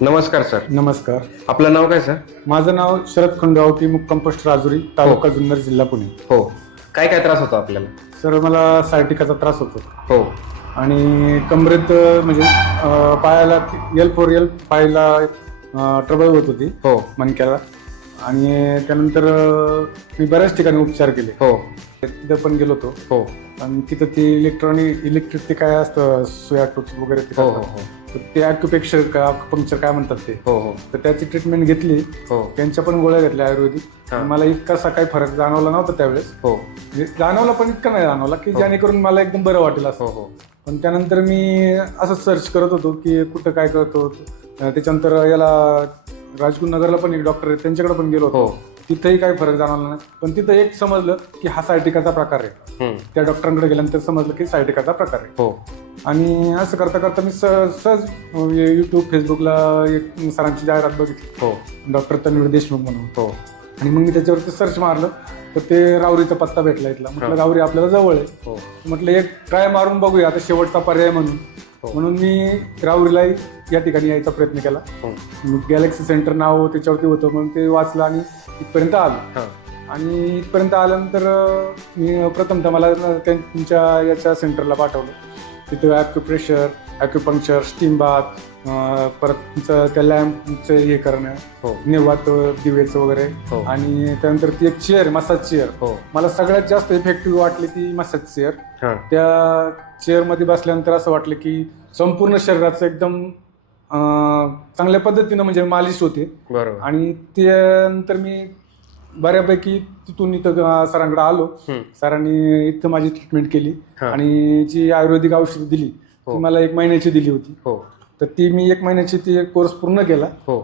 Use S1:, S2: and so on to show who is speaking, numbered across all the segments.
S1: नमस्कार सर.
S2: नमस्कार.
S1: आपलं नाव काय सर?
S2: माझं नाव शरद खंडगावती मुक्काम पोस्ट राजुरी तालुका जुन्नर जिल्हा पुणे.
S1: हो. काय काय त्रास होतो आपल्याला?
S2: सर मला सायटिकाचा त्रास होतो.
S1: हो.
S2: आणि कमरेत म्हणजे अं, पायाला एल फोर एल पायाला ट्रबल होत होती
S1: हो.
S2: मणक्याला. आणि त्यानंतर अं, मी बऱ्याच ठिकाणी उपचार केले.
S1: हो.
S2: तिथं पण गेलो होतो.
S1: हो.
S2: आणि तिथं ते इलेक्ट्रॉनिक इलेक्ट्रिक ते काय असतं सुया टूच वगैरे ते
S1: हो हो
S2: करतात.
S1: हो.
S2: तर ते ॲक्युपेक्चर का पंक्चर काय म्हणतात ते?
S1: हो हो.
S2: तर त्याची ट्रीटमेंट घेतली.
S1: हो.
S2: त्यांच्या पण गोळ्या घेतल्या आयुर्वेदिक.
S1: हा.
S2: मला इतकासा काही फरक जाणवला नव्हता त्यावेळेस.
S1: हो.
S2: म्हणजे जाणवला पण इतका नाही जाणवला की जेणेकरून मला एकदम बरं वाटेल असं.
S1: हो हो.
S2: पण त्यानंतर मी असं सर्च करत होतो की कुठं काय करतो. अं, त्याच्यानंतर याला राजगुरुनगरला पण एक डॉक्टर आहे त्यांच्याकडे पण गेलो
S1: हो.
S2: होतो तिथंही काही फरक जाणवला नाही. पण तिथं एक समजलं की हा सायटिकाचा प्रकार आहे.
S1: हम्म.
S2: त्या डॉक्टरांकडे गेल्यानंतर समजलं की सायटिकाचा प्रकार आहे.
S1: हो.
S2: आणि असं करता करता मी सहज सहज युट्यूब फेसबुकला एक सरांची जाहिरात बघितली.
S1: हो.
S2: डॉक्टर तन्वीर देशमुख म्हणून.
S1: हो.
S2: आणि मग मी त्याच्यावरती सर्च मारलं तर ते रावरीचा पत्ता भेटला इथला. म्हटलं
S1: हा.
S2: रावरी आपल्याला जवळ आहे.
S1: हो.
S2: म्हटलं एक ट्राय मारून बघूया आता शेवटचा पर्याय म्हणून.
S1: हो.
S2: म्हणून मी रावरीला या ठिकाणी यायचा प्रयत्न केला.
S1: हो.
S2: गॅलेक्सी सेंटर नाव त्याच्यावरती होतं म्हणून ते वाचलं आणि इथपर्यंत आलो.
S1: हा.
S2: आणि इथपर्यंत आल्यानंतर अं, मी प्रथमतः मला त्यां- तुमच्या याच्या सेंटरला पाठवलं. तिथं ॲक्युप्रेशर ॲक्युपंक्चर स्टीम बाथ अं, परत तुमचं त्या लॅम्पचं हे करणं
S1: हो.
S2: निर्वात दिवेचं वगैरे.
S1: हो.
S2: आणि त्यानंतर ती एक चेअर मसाज चेअर
S1: हो.
S2: मला सगळ्यात जास्त इफेक्टिव्ह वाटली ती मसाज चेअर
S1: हा.
S2: त्या चेअरमध्ये बसल्यानंतर असं वाटलं की संपूर्ण शरीराचं एकदम चांगल्या पद्धतीनं म्हणजे मालिश होते
S1: बरोबर
S2: आणि त्यानंतर मी बऱ्यापैकी तिथून इथं सरांकडे आलो
S1: हम्म.
S2: सरांनी इथं माझी ट्रीटमेंट केली
S1: हा.
S2: आणि जी आयुर्वेदिक औषध दिली
S1: हो.
S2: ती मला एक महिन्याची दिली होती
S1: हो
S2: तर ती मी एक महिन्याची ती कोर्स पूर्ण केला
S1: हो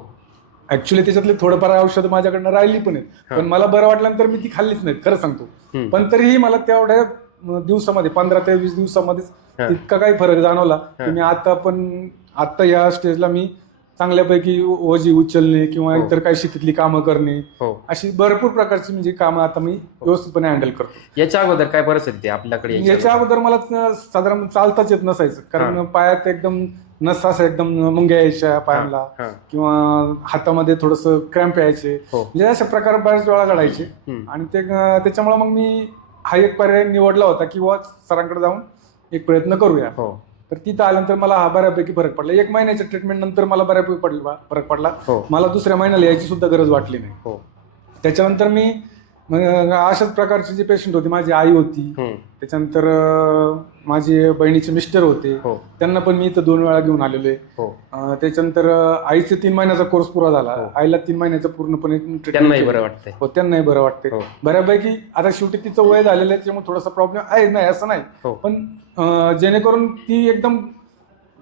S2: ऍक्च्युली त्याच्यातली थोडंफार औषध माझ्याकडनं राहिली पण आहेत
S1: हा.
S2: पण मला बरं वाटल्यानंतर मी ती खाल्लीच नाहीत खरं सांगतो
S1: हम्म.
S2: पण तरीही मला तेवढ्या अं, दिवसामध्ये पंधरा ते वीस दिवसामध्येच
S1: हा.
S2: इतका काही फरक जाणवला
S1: हा.
S2: की मी आता पण आता या स्टेजला मी चांगल्यापैकी ओझी उचलणे किंवा
S1: हो.
S2: इतर काही शेतीतली कामं करणे
S1: हो.
S2: अशी भरपूर प्रकारची म्हणजे कामं आता मी व्यवस्थितपणे हँडल करतो.
S1: याच्या अगोदर काय परिस्थिती आहे आपल्याकडे
S2: याच्या
S1: अगोदर?
S2: मला साधारण चालताच येत नसायचं. कारण पायात एकदम नस असं एकदम मुंग्या यायच्या पायांना
S1: हा.
S2: किंवा हातामध्ये थोडस क्रॅम्प यायचे.
S1: हो.
S2: म्हणजे अशा प्रकार बऱ्याच वेळा घडायचे
S1: हम्म.
S2: आणि ते त्याच्यामुळे मग मी हा एक पर्याय निवडला होता किंवा सरांकडे जाऊन एक प्रयत्न करूया.
S1: हो.
S2: तर तिथं आल्यानंतर मला हा बऱ्यापैकी फरक पडला. एक महिन्याच्या ट्रीटमेंट नंतर मला बऱ्यापैकी पडला फरक पडला.
S1: हो.
S2: मला दुसऱ्या महिन्याला यायची सुद्धा गरज वाटली नाही.
S1: हो.
S2: त्याच्यानंतर मी अं, अशाच प्रकारची जी पेशंट होती माझी आई होती. त्याच्यानंतर माझे बहिणीचे मिस्टर होते
S1: हो.
S2: त्यांना पण मी इथं दोन वेळा घेऊन आलेलो आहे.
S1: हो.
S2: त्याच्यानंतर आईचे तीन महिन्याचा कोर्स पुरा झाला.
S1: हो.
S2: आईला तीन महिन्याचा पूर्णपणे
S1: त्यांनाही. बरं वाटतंय.
S2: हो त्यांनाही बरं वाटते
S1: हो.
S2: बऱ्यापैकी आता शेवटी तिचं वय झालेलं आहे त्याच्यामुळे थोडासा प्रॉब्लेम आहे. नाही असं नाही. पण जेणेकरून ती एकदम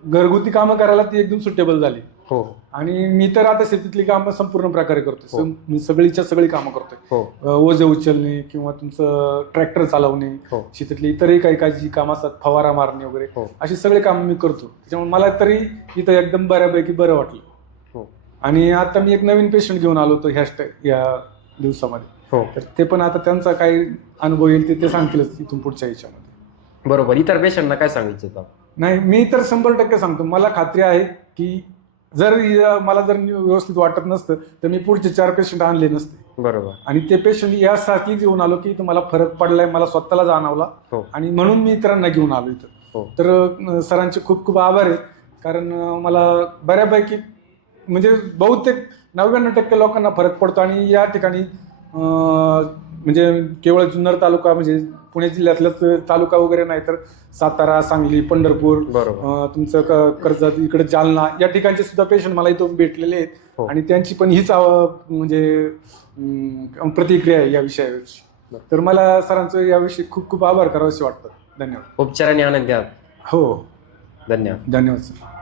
S2: घरगुती कामं करायला ती एकदम सुटेबल झाली.
S1: हो.
S2: आणि मी तर आता शेतीतली कामं संपूर्ण प्रकारे करतोय.
S1: हो.
S2: मी सगळीच्या सगळी कामं करतोय.
S1: हो.
S2: अं, ओझे उचलणे किंवा तुमचं ट्रॅक्टर चालवणे
S1: हो.
S2: शेतातली इतरही काही काही जी कामं असतात फवारा मारणे वगैरे
S1: हो.
S2: अशी सगळे कामं मी करतो. त्याच्यामुळे मला तरी इथं एकदम बऱ्यापैकी बरं वाटलं.
S1: हो.
S2: आणि आता मी एक नवीन पेशंट घेऊन आलो होतो ह्या स्टा- या दिवसामध्ये.
S1: हो.
S2: तर ते पण आता त्यांचा काही अनुभव येईल ते ते सांगतीलच इथून पुढच्या याच्यामध्ये.
S1: बरोबर. इतर पेशंटना काय सांगायचं
S2: नाही मी तर शंभर टक्के सांगतो. मला खात्री आहे की जर मला जर व्यवस्थित वाटत नसतं तर मी पुढचे चार पेशंट आणले नसते.
S1: बरोबर.
S2: आणि ते पेशंट यासाठी घेऊन आलो की तुम्हाला फरक पडलाय मला स्वतःला जाणवला.
S1: हो.
S2: आणि म्हणून मी इतरांना घेऊन आलो इथं.
S1: हो.
S2: तर अं, सरांचे खूप खूप आभार आहे. कारण अं, मला बऱ्यापैकी म्हणजे बहुतेक नव्याण्णव टक्के लोकांना फरक पडतो आणि या ठिकाणी अं, म्हणजे केवळ जुन्नर तालुका म्हणजे पुणे जिल्ह्यातलाच तालुका वगैरे नाही तर सातारा सांगली पंढरपूर
S1: बरोबर.
S2: तुमचं क- कर्जत इकडे जालना या ठिकाणचे सुद्धा पेशंट मला इथून भेटलेले आहेत.
S1: हो.
S2: आणि त्यांची पण हीच आव- म्हणजे अं, प्रतिक्रिया आहे या विषयावरची
S1: बरं.
S2: तर मला सरांचं याविषयी खूप खूप आभार करावेसे वाटतं. धन्यवाद.
S1: उपचाराने आनंद द्या
S2: हो.
S1: धन्यवाद.
S2: धन्यवाद सर.